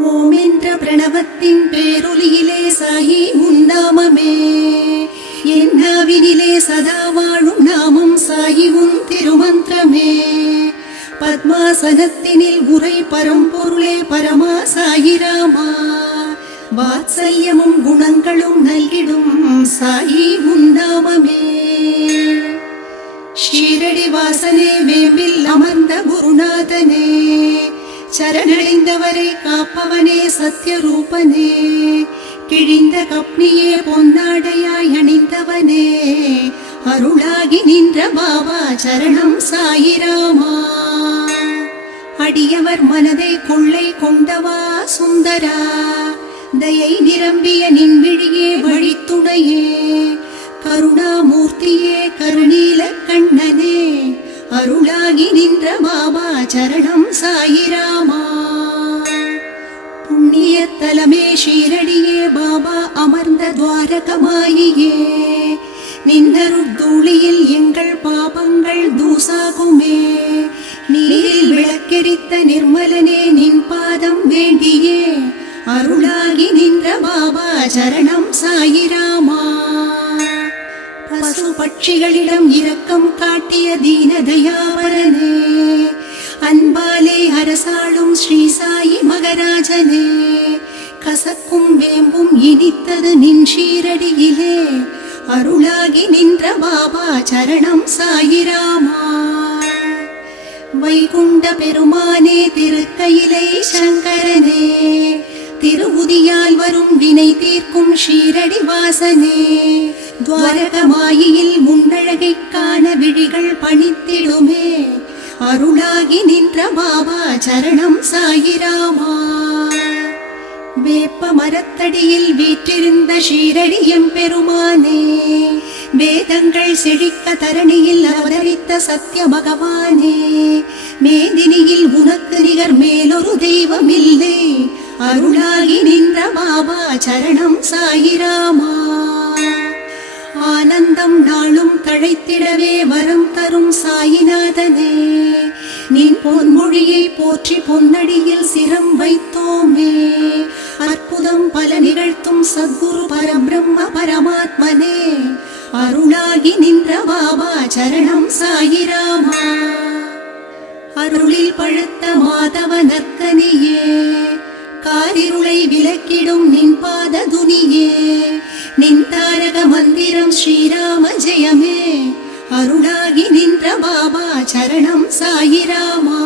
ஓம் என்ற பிரணவத்தின் பேரொலியிலே சாயி உன்னாமமே, என் நாவினிலே சதா வாழும் நாமம் சாயி உன் திருமந்திரமே. பத்மாசனத்தினில் உரை பரம்பொருளே பரமா சாயிராமா, வாத்சல்யமும் குணங்களும் நல்கிடும் சாயி உன்னாமமே. ஷீரடி வாசனே, வேம்பில் அமர்ந்த குருநாதனே, சரணடைந்தவரை காப்பவனே சத்யரூபனே, கிழிந்த கப்னியே பொன்னாடையாய் அணிந்தவனே, அருளாகி நின்ற பாபா சரணம் சாயிராமா. அடியவர் மனதை கொள்ளை கொண்டவா சுந்தரா, தயை நிரம்பிய நின்விழியே வழித்துணையே, கருணாமூர்த்தியே கருணீல கண்ணனே, அருளாகி நின்ற பாபா சரணம் சாயிராமா. புண்ணிய தலமே ஷீரடியே, பாபா அமர்ந்த துவாரகமாயியே, நின்னருட்தூளியில் எங்கள் பாபங்கள் தூசாகுமே. நீரில் விளக்கெரித்த நிர்மலனே, நின் பாதம் வேண்டியே, அருளாகி நின்ற பாபா சரணம் சாயிராமா. பசு பட்சிகளிடம் இரக்கம் காட்டிய தீனதயாவரனே, அன்பாலே அரசாளும் ஸ்ரீ சாயி மகராஜனே, கசக்கும் வேம்பும் இனித்தது நின் ஷீரடியிலே, அருளாகி நின்ற பாபா சரணம் சாயிராமா. வைகுண்ட பெருமானே, திருக்கையிலை சங்கரனே, திருவுதியால் வரும் வினை தீர்க்கும் ஷீரடி வாசனே, துவாரகமாயில் முன்னழகை காண விழிகள் பணித்திடுமே, அருளாகி நின்ற பாபா சரணம் சாயிராமா. வேப்ப மரத்தடியில் வீற்றிருந்த ஷீரடி எம்பெருமானே, வேதங்கள் செழிக்க தரணியில் அவதரித்த சத்ய பகவானே, மேதினியில் உனக்கு நிகர் மேலொரு தெய்வமில்லை, அருளாகி நின்ற பாபா சரணம் சாயிராமா. ஆனந்தம் நாளும் தழைத்திடவே வரம் தரும் சாயிநாதனே, நின் பொன்மொழியை போற்றி பொன்னடியில் சிரம் வைத்தோமே, அற்புதம் பல நிகழ்த்தும் சத்குரு பரபிரம்ம பரமாத்மனே, அருளாகி நின்ற பாபா சரணம் சாயிராமா. அருளில் பழுத்த மாதவ நற்கனியே, காரிருளை விலக்கிடும் நின் பாத துனியே, நின் தாரக மந்திரம் ஸ்ரீராம ஜெயமே, அருளாகி நின்ற பாபா சரணம் சாயிராமா.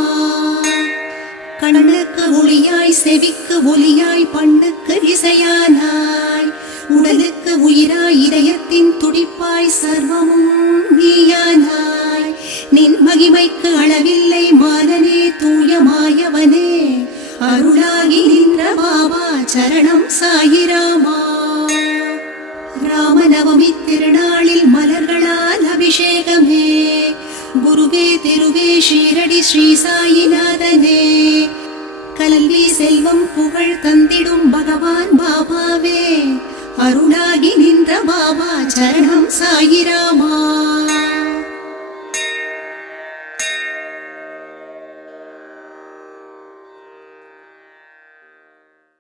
கண்ணுக்கு ஒளியாய் செவிக்கு ஒலியாய் பண்ணுக்கு இசையானாய், உடலுக்கு உயிராய் இதயத்தின் துடிப்பாய் சர்வமும் நீயானாய், நின் மகிமைக்கு அளவில்லை மானனே தூயமாயவனே, அருளாகி நின்ற பாபா சரணம் சாயிராமா. ராமநவமி திருநாளில் மலர்களால் அபிஷேகமே, குருவே திருவே ஷீரடி ஸ்ரீ சாயிநாதனே, கல்வி செல்வம் புகழ் தந்திடும் பகவான் பாபாவே, அருளாகி நின்ற பாபா சரணம் சாயிராமா.